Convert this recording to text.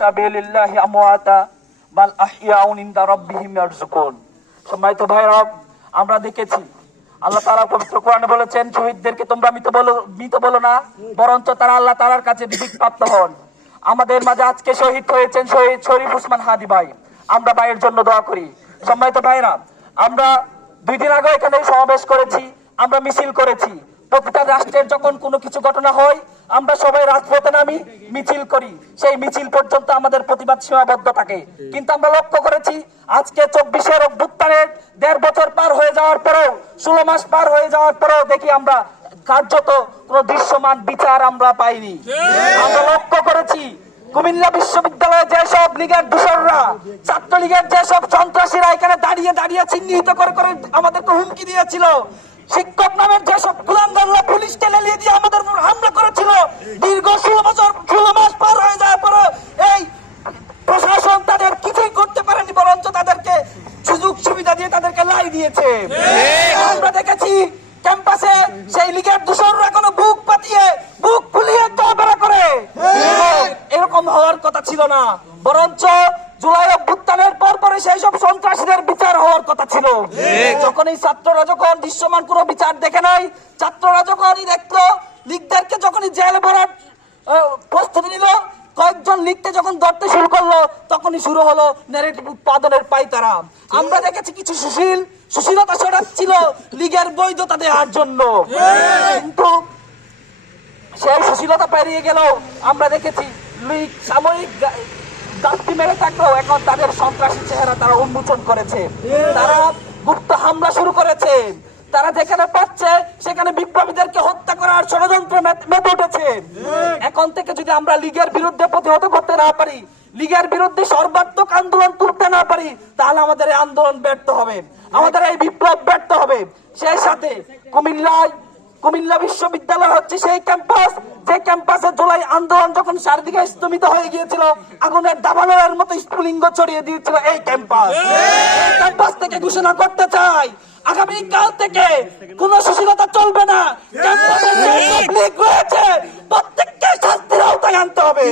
সাবিলিল্লাহি আমওয়াতা বাল আহইয়াউন ইনদা রাব্বিহিম ইয়ারযুকুন। সম্মানিত ভাইরা, আমরা দেখেছি আল্লাহ তাআলা পবিত্র কোরআনে বলেছেন, শহীদদেরকে তোমরা মৃত বলো না, বরঞ্চ তারা আল্লাহ তাআলার কাছে রিজিক প্রাপ্ত হন। আমাদের মাঝে আজকে শহীদ হয়েছেন শহীদ শরীফ ওসমান হাদি ভাই। আমরা ভাইয়ের জন্য দোয়া করি। সম্মানিত ভাইরা, আমরা 2 দিন আগে এখানে সমাবেশ করেছি, আমরা মিছিল করেছি। প্রতিটা রাষ্ট্রের যখন কোনো কিছু ঘটনা হয়, আমরা সবাই রাজপথে নামি মিছিল করি। সেই মিছিল পর্যন্ত আমাদের প্রতিবাদ সীমাবদ্ধ থাকে। কিন্তু আমরা লক্ষ্য করেছি আজকে 24-এর অভ্যুত্থানের 1.5 বছর পার হয়ে যাওয়ার পরেও, 16 মাস পার হয়ে যাওয়ার পরেও দেখি আমরা কার্যত কোনো দৃশ্যমান বিচার আমরা পাইনি। আমরা লক্ষ্য করেছি কুমিল্লা বিশ্ববিদ্যালয়ে যেসব লীগের দূষররা, ছাত্রলীগের যেসব সন্ত্রাসীরা এখানে দাঁড়িয়ে দাঁড়িয়ে চিহ্নিত করে করে আমাদেরকে হুমকি দিয়েছিল, শিক্ষক নামের যেসব কুলাঙ্গাররা পুলিশ টেনে নিয়ে দিয়ে আমাদের উপর হামলা করেছিল, দীর্ঘ 16 মাস পার হয়ে যাওয়ার পর এই প্রশাসন তাদের কিছুই করতে পারেনি, বরঞ্চ তাদেরকে সুযোগ সুবিধা দিয়ে তাদেরকে লাই দিয়েছে। আমরা দেখেছি ক্যাম্পাসে সেই লীগের দূষররা কোনো বুক পাতিয়ে বুক ফুলিয়ে চলাফেরা করে। এরকম হওয়ার কথা ছিল না, বরঞ্চ জুলাই অভ্যুত্থানের পর পরে সেই সব সন্ত্রাসীদের বিচার হওয়ার কথা ছিল। যখন এই ছাত্ররা যখন দৃশ্যমান কোনো বিচার দেখে নাই, ছাত্ররা যখনই দেখলো লীগদেরকে যখনই জেলে ভরার প্রস্তুতি নিল, কয়েকজন লিখতে যখন ধরতে শুরু করলো, তখনই শুরু হলো ন্যারেটিভ উৎপাদনের পাইতারা। আমরা দেখেছি কিছু সুশীলতা ছড়াচ্ছিল লীগের বৈধতা দেওয়ার জন্য, কিন্তু সেই সুশীলতা পেরিয়ে গেল। আমরা দেখেছি লীগ সাময়িক গাছটি মেরে থাকলেও এখন তাদের সন্ত্রাসী চেহারা তারা উন্মোচন করেছে। তারা গুপ্ত হামলা শুরু করেছে। তারা যেখানে পাচ্ছে সেখানে বিপ্লবীদেরকে হত্যা করার ষড়যন্ত্র মেতে উঠেছে। এখন থেকে যদি আমরা লীগের বিরুদ্ধে প্রতিহত করতে না পারি, লীগের বিরুদ্ধে সর্বাত্মক আন্দোলন তুলতে না পারি, তাহলে আমাদের এই আন্দোলন ব্যর্থ হবে, আমাদের এই বিপ্লব ব্যর্থ হবে। সেই সাথে কুমিল্লা বিশ্ববিদ্যালয় হচ্ছে সেই ক্যাম্পাস, যে ক্যাম্পাসে জুলাই আন্দোলন যখন চারদিকে স্তমিত হয়ে গিয়েছিল, আগুনের দাবানলের মতো স্ফুলিঙ্গ ছড়িয়ে দিয়েছিল এই ক্যাম্পাস। এই ক্যাম্পাস থেকে ঘোষণা করতে চাই, আগামীকাল থেকে কোন সুশীলতা চলবে না। ক্যাম্পাসে যে লীগ রয়েছে প্রত্যেককে শাস্তির আওতায় আনতে হবে।